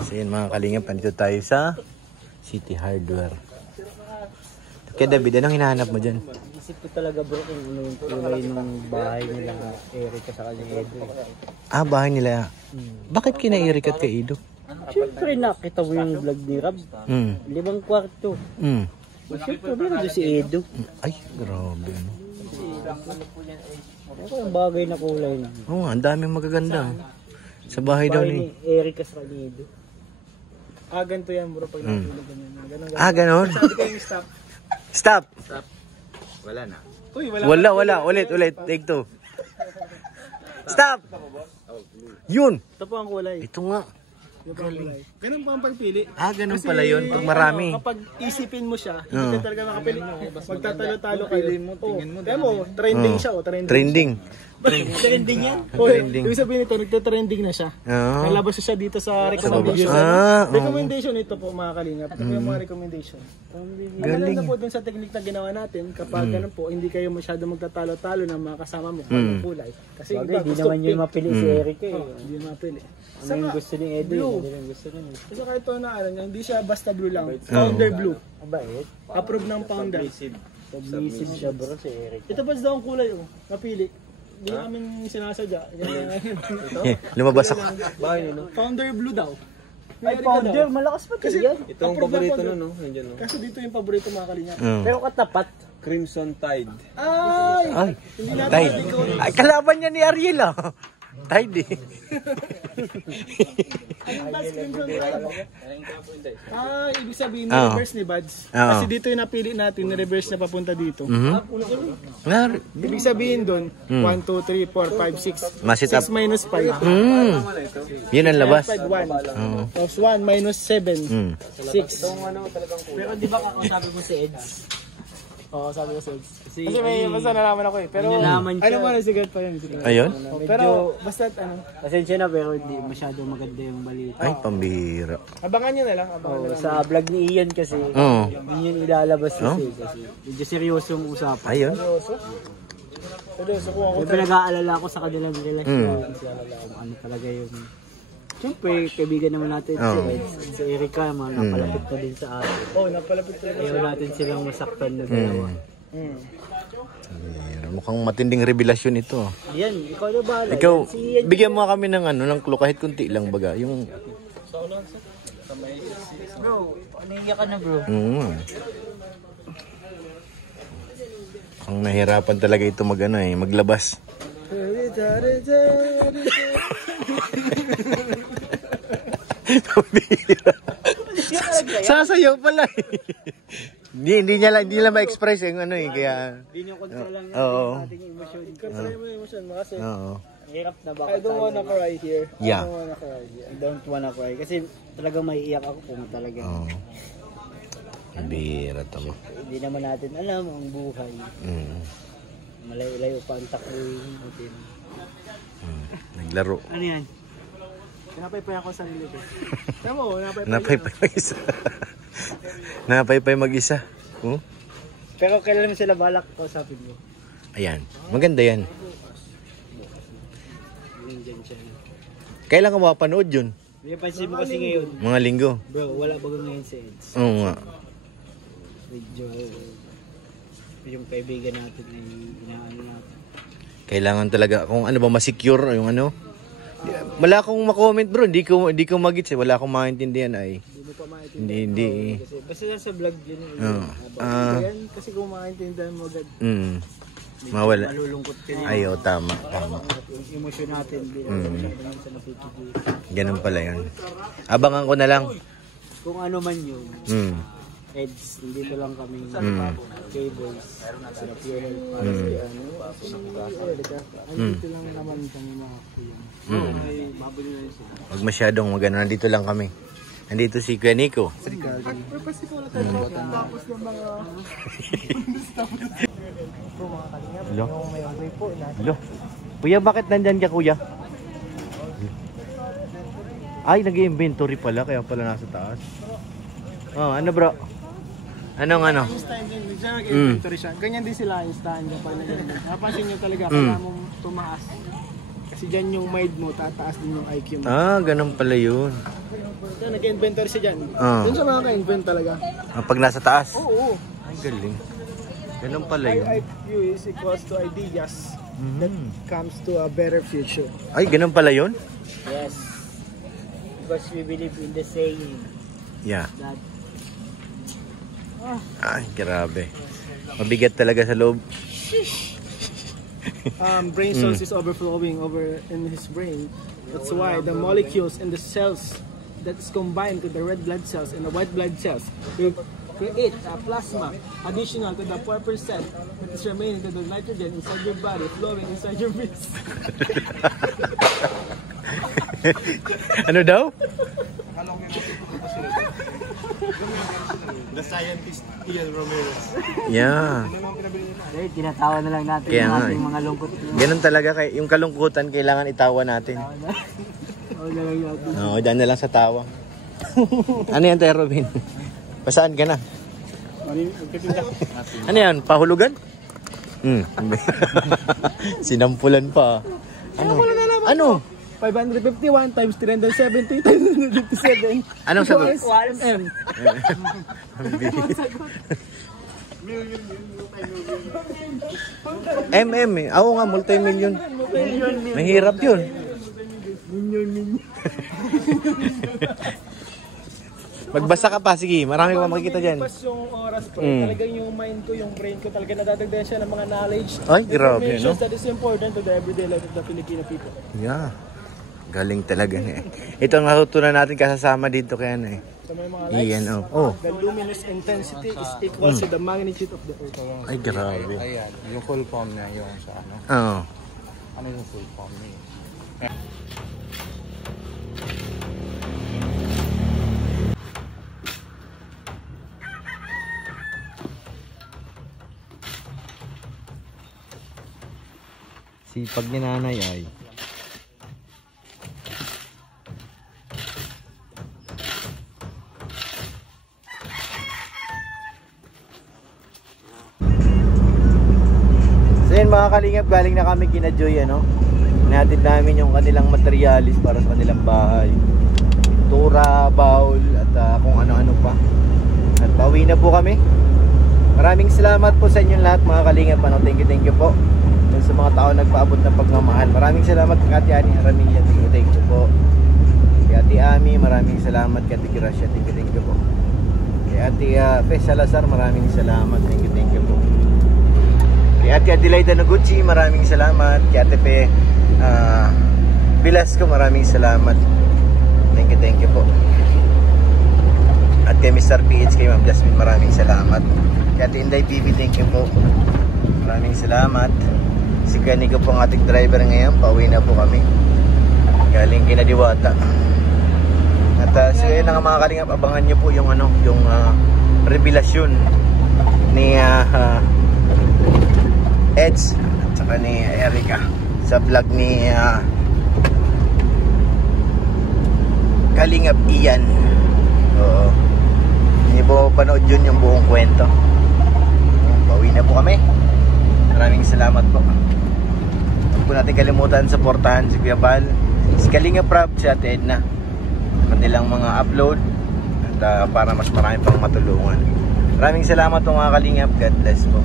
So yun mga kalingap, nandito tayo sa City Hardware. Kaya David, anong hinahanap mo dyan? Isip ko talaga bro kung ano yung kulay ng bahay nila Eric sa kanyang Edo. Ah, bahay nila. Bakit kina Eric at kay Edo? Siyempre nakita mo yung vlog ni Rab. 5 kwarto. Siyempre meron doon si Edo. Ay, grabe. Ako yung bagay na kulay na. Oo, ang daming magaganda. Sa bahay daw ni Eric sa kanyang Edo. Ganito yan bro pag natulog ganyan. Ah, ganon? Sabi ko yung stop. Stop! Wala na. Uy, Wala. Ulit. Take 2. Stop! Yun! Ito po ang kulay. Ito nga. Ganun pa ang pagpili. Ah, ganun pala yun. Pag marami. Kapag isipin mo siya, hindi ka talaga makapili. Magtatalo-talo kayo. Tingin mo. Kaya mo, trending siya. Trending yan. Trending. Ibig sabihin nito, nagte-trending na siya. Nalabas siya dito sa recommendation. Recommendation ito po mga kalingap. Ito po yung mga recommendation. Galing po dun sa technique na ginawa natin. Kapag ganun po, hindi kayo masyado magtatalo-talo ng mga kasama mo. Anong kulay. Kasi Hindi naman yung mapili si Eric eh. Hindi mapili. Ano yung gusto ni Edo? Blue. Ano yung gusto niya? Kasi kahit ito na niya, hindi siya basta blue lang. Founder blue. Mabait. Approve ng founder. Submissive siya bro si Eric. Ito pa daw ang kulay oh. Napili. Hindi namin sinasadya. Ito? Lumabas ako. Founder blue daw. Ay, founder, malakas pa Kasi yan. Ito ang paborito no? Nandiyan no? Kasi dito yung paborito mga kalinga. Pero katapat. Crimson Tide. Ay! Hindi natin Tide. Ay, kalaban niya ni Ariel ah. Tide eh. Anong badge crimson tide? Ibig sabihin reverse ni badge. Kasi dito yung napili natin, ni-reverse na papunta dito. Ibig sabihin doon, 1, 2, 3, 4, 5, 6. Masit up. 6 minus 5. Yun ang labas. 5, 1. Tapos 1 minus 7. 6. Pero di ba kakasabi mo si Eds? Oo, sabi ko sa Eds. Kasi may basta nalaman ako eh. Pero nalaman siya. ano mo na sigat pa yun. Ayun? Pero basta ano. Pasensya na pero hindi masyado maganda yung balita. Ay, pambihira. Abangan nyo na lang. Abangan na lang. Sa vlog ni Ian kasi, hindi yun ilalabas kasi. Medyo seryoso yung usapan. Ayun. Seryoso kung ako. Siyempre nag-aalala ko sa kanilang relasyon. Kung ano talaga yung... Siyempre, kaibigan naman natin si Eds. Si Erica, napalapit na din sa atin. Oo, napalapit talaga. Ayaw natin silang masaktan na dalawa. Mukhang matinding revelasyon ito. Yan, ikaw na bahala. Ikaw, bigyan mo kami ng ng clue kahit kunti lang baga. Yung... Bro, panihiya ka na bro. Ang nahirapan talaga ito maglabas. Sasayaw pala eh. Hindi niya ma-express yung kaya. Hindi niyo control lang Oo. ating emosyon. Control mo yung emotion mo kasi. Oo. Hirap na baka I don't wanna cry here. Yeah. I don't wanna cry. Kasi talagang maiiyak ako kung talagang. Oo. Bihira to mo. Hindi naman natin alam ang buhay. Malayo-layo pa ang takbuhin natin. Naglaro. Ano yan? Napaypay ako sa sarili ko. Tama mo, Napaypay mag-isa. Napaypay mag-isa. Pero kailan mo sila balak kausapin mo? Ayan. Maganda yan. Nandiyan siya. Kailan ka mapanood yun? May pansin mo kasi ngayon. Mga linggo. Bro, wala ba ngayon si Eds? Oo nga. Medyo yung kaibigan natin ay inaano natin. Kailangan talaga kung ano ba ma-secure yung ano. Wala akong ma-comment bro, hindi ko magits eh. Wala akong maintindihan ay. Hindi mo pa maintindihan. Hindi. Kasi basta sa vlog yun. Kasi kung maintindihan mo agad. Mawala. Malulungkot ka niya. Ayo, tama. Yung emosyon natin. Sa nakikita. Ganun pala yun. Abangan ko na lang. Kung ano man yun. Eds, dito lang kami cables. Sila Pure Health. Dito lang naman kami mga kuya. Babali na yun sila. Huwag masyadong nandito lang kami. Nandito si Kuya Nico. Purpose ko lang tayo tapos ng mga... Hello? Hello? Kuya, bakit nandyan ka kuya? Ay, nag-inventory pala, kaya pala nasa taas. Oh, ano bro? Anong ano? Nag-inventory siya. Ganyan din sila yung stand. Napansin nyo talaga, kailangan mong tumaas. Kasi dyan yung mind mo, tataas din yung IQ mo. Ah, ganun pala yun. nag-inventory siya dyan. Ah. Doon siya makaka-invent talaga. Pag nasa taas. Oo. Ay, galing. Ganun pala yun. IQ is equals to ideas that comes to a better future. Ay, ganun pala yun? Yes. Because we believe in the saying Yeah. that Ay, grabe. Mabigat talaga sa loob. Brain cells is overflowing over in his brain. That's why the molecules in the cells that is combined to the red blood cells and the white blood cells will create a plasma additional to the 4% that is remaining to the nitrogen inside your body flowing inside your veins. Ano daw? The scientist Ian Ramirez. Yeah. eh, tinatawa na lang natin Kaya yung nga ating eh. mga lungkot. Ganun talaga. Yung kalungkutan, kailangan itawa natin. Oo na lang natin. Oo, dyan na lang sa tawa. Ano yan tayo, Robin? Pasaan ka na? Ano yan? Pahulugan? Sinampulan pa. Ano? Ano? 551 times 370 times 357. Anong sagot? MM. MM eh. Oo nga, multi-million. Mahirap yun. Magbasa ka pa, sige. Marami ka pa makikita dyan. Pas yung oras po, talagang yung mind ko, yung brain ko, talaga nadadagdagan siya ng mga knowledge. Ay, grabe, information no? that is important to the everyday life of the Filipino people. Yeah. Galing talaga eh. Ito ang natutunan natin kasasama dito kaya na eh. So may mga Iyan, oh. the luminous intensity is equal to the magnitude of the earth. Ay, grabe. Ayan, yung full form niya yung sa ano. Oo. Ano yung full form niya? Sipag ni nanay ay. So yun mga kalingap, galing na kami kina Joy, ano? Natin namin yung kanilang materialis para sa kanilang bahay. Tura, bowl, at kung ano-ano pa. At pauwi na po kami. Maraming salamat po sa inyong lahat mga kalingap, ano? Thank you po. Dun sa mga tao nagpaabot ng pagmamahal. Maraming salamat kay Ate Ani Aramilla. Thank you po. Kay Ate Ami, maraming salamat. Kay Ate Gracia, thank you po. Kay Ate Fe Salazar, maraming salamat. Thank you po. Kay Ate Adelaida Noguchi, maraming salamat. Kay Ate Fe Velasco, maraming salamat. Thank you po. At kay Mr. PH, kay Ma'am Jasmine, maraming salamat. Kay Ate Inday TV, thank you po. Maraming salamat. Si Kani ko po ang ating driver ngayon. Pauwi na po kami. Galing kina Diwata. At so yun na nga mga kalingap, abangan nyo po yung ano, yung revelasyon ni Edge at saka ni Erica sa vlog ni Kalingap Ian. Oo. Hindi po panood yun yung buong kwento. Pauwi na po kami. Maraming salamat po. Huwag po natin kalimutan supportahan si Kuya Bal, si Kalingap Prab, si Ate Edna, kanilang mga upload at para mas marami pang matulungan. Maraming salamat po mga Kalingap. God bless po.